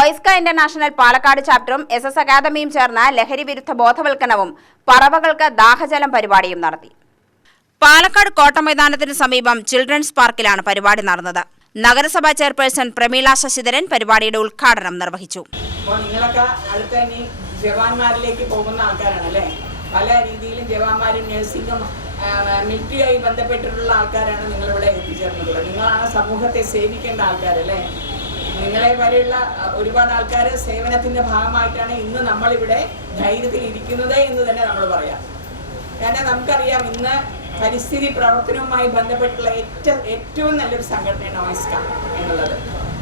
OISCA international Palakkad ചാപ്റ്ററും SS അക്കാദമിയും ചേർന്ന് ലഹരി വിരുദ്ധ ബോധവൽക്കരണവും പറവകൾക്ക് ദാഹജലം പരിപാടിയും നടത്തി. പാലക്കാട് കോട്ടമൈതാനത്തിന് സമീപം ചിൽഡ്രൻസ് പാർക്കിലാണ് പരിപാടി നടന്നത്. നഗരസഭാ ചെയർപേഴ്സൺ പ്രമീള ശശിധരൻ പരിപാടിയുടെ ഉദ്ഘാടനം നിർവഹിച്ചു. നിങ്ങളൊക്കെ അടുത്ത ജവാന്മാരിലേക്ക് പോകുന്ന ആൾക്കാരാണല്ലേ. പല രീതിയിലും ജവാന്മാരും നഴ്സിംഗും മിലിറ്ററിയുമായി ബന്ധപ്പെട്ടിട്ടുള്ള ആൾക്കാരാണ് നിങ്ങളിവിടെ എത്തിച്ചേർന്നത്. നിങ്ങളാണ് സമൂഹത്തെ സേവിക്കേണ്ട ആൾക്കാരല്ലേ. നിങ്ങളെ വരെയുള്ള ഒരുപാട് ആൾക്കാർ സേവനത്തിന്റെ ഭാഗമായിട്ടാണ് ഇന്ന് നമ്മളിവിടെ ധൈര്യത്തിൽ ഇരിക്കുന്നത് എന്ന് തന്നെ നമ്മൾ പറയാം. കാരണം നമുക്കറിയാം, ഇന്ന് പരിസ്ഥിതി പ്രവർത്തനവുമായി ബന്ധപ്പെട്ടുള്ള ഏറ്റവും നല്ലൊരു സംഘടനയാണ് ഒയിസ്ക എന്നുള്ളത്.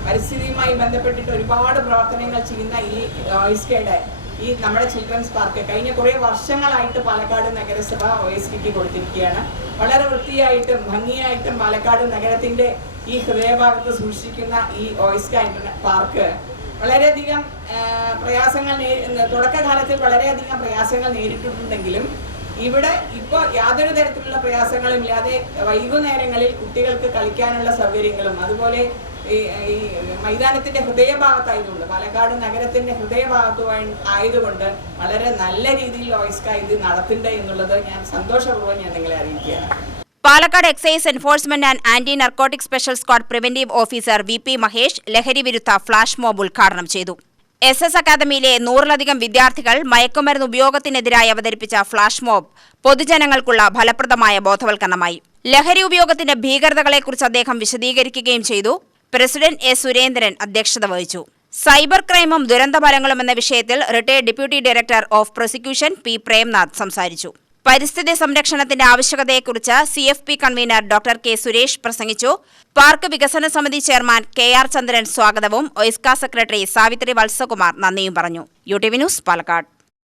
പരിസ്ഥിതിയുമായി ബന്ധപ്പെട്ടിട്ട് ഒരുപാട് പ്രവർത്തനങ്ങൾ ചെയ്യുന്ന ഈ ഒയിസ്കയുടെ നമ്മുടെ ചിൽഡ്രൻസ് പാർക്ക് കഴിഞ്ഞ കുറേ വർഷങ്ങളായിട്ട് പാലക്കാട് നഗരസഭ ഒയിസ്കയ്ക്ക് കൊടുത്തിരിക്കുകയാണ്. വളരെ വൃത്തിയായിട്ടും ഭംഗിയായിട്ടും പാലക്കാട് നഗരത്തിന്റെ ഈ ഹൃദയഭാഗത്ത് സൂക്ഷിക്കുന്ന ഈ ഒയിസ്ക പാർക്ക് വളരെയധികം പ്രയാസങ്ങൾ തുടക്കകാലത്തിൽ വളരെയധികം പ്രയാസങ്ങൾ നേരിട്ടിട്ടുണ്ടെങ്കിലും ഇവിടെ ഇപ്പോൾ യാതൊരു തരത്തിലുള്ള പ്രയാസങ്ങളും ഇല്ലാതെ വൈകുന്നേരങ്ങളിൽ കുട്ടികൾക്ക് കളിക്കാനുള്ള സൗകര്യങ്ങളും അതുപോലെ ഈ മൈതാനത്തിന്റെ ഹൃദയഭാഗത്തായതുകൊണ്ട് പാലക്കാട് നഗരത്തിന്റെ ഹൃദയഭാഗത്തുമായി ആയതുകൊണ്ട് വളരെ നല്ല രീതിയിൽ ഒയിസ്ക ഇത് നടത്തുന്നുണ്ട് എന്നുള്ളത് ഞാൻ സന്തോഷപൂർവ്വം നിങ്ങളെ അറിയിക്കുകയാണ്. Palakkad excise enforcement and anti narcotic special squad preventive officer VP Mahesh ലഹരി വിരുദ്ധ ഫ്ലാഷ് മോബ് ഉദ്ഘാടനം ചെയ്തു. SS അക്കാദമിയിലെ 100-ലധികം വിദ്യാർത്ഥികൾ മയക്കുമരുന്ന് ഉപയോഗത്തിനെതിരായി അവതരിപ്പിച്ച ഫ്ലാഷ് മോബ് പൊതുജനങ്ങൾക്കുള്ള ഫലപ്രദമായ ബോധവൽക്കരണമായി. ലഹരി ഉപയോഗത്തിന്റെ ഭീകരതകളെക്കുറിച്ച് അദ്ദേഹം വിശദീകരിക്കുകയും ചെയ്തു. President A. സുരേന്ദ്രൻ അധ്യക്ഷത വഹിച്ചു. സൈബർ ക്രൈമും ദുരന്തഫലങ്ങളും എന്ന വിഷയത്തിൽ retired deputy director of prosecution P. Premnath സംസാരിച്ചു. പരിസ്ഥിതി സംരക്ഷണത്തിന്റെ ആവശ്യകതയെക്കുറിച്ച് CFP convener Dr. K. Suresh പ്രസംഗിച്ചു. പാർക്ക് വികസന സമിതി ചെയർമാൻ KR ചന്ദ്രൻ സ്വാഗതവും ഒയിസ്ക സെക്രട്ടറി സാവിത്രി വത്സകുമാർ നന്ദിയും പറഞ്ഞു. UTV news Palakkad.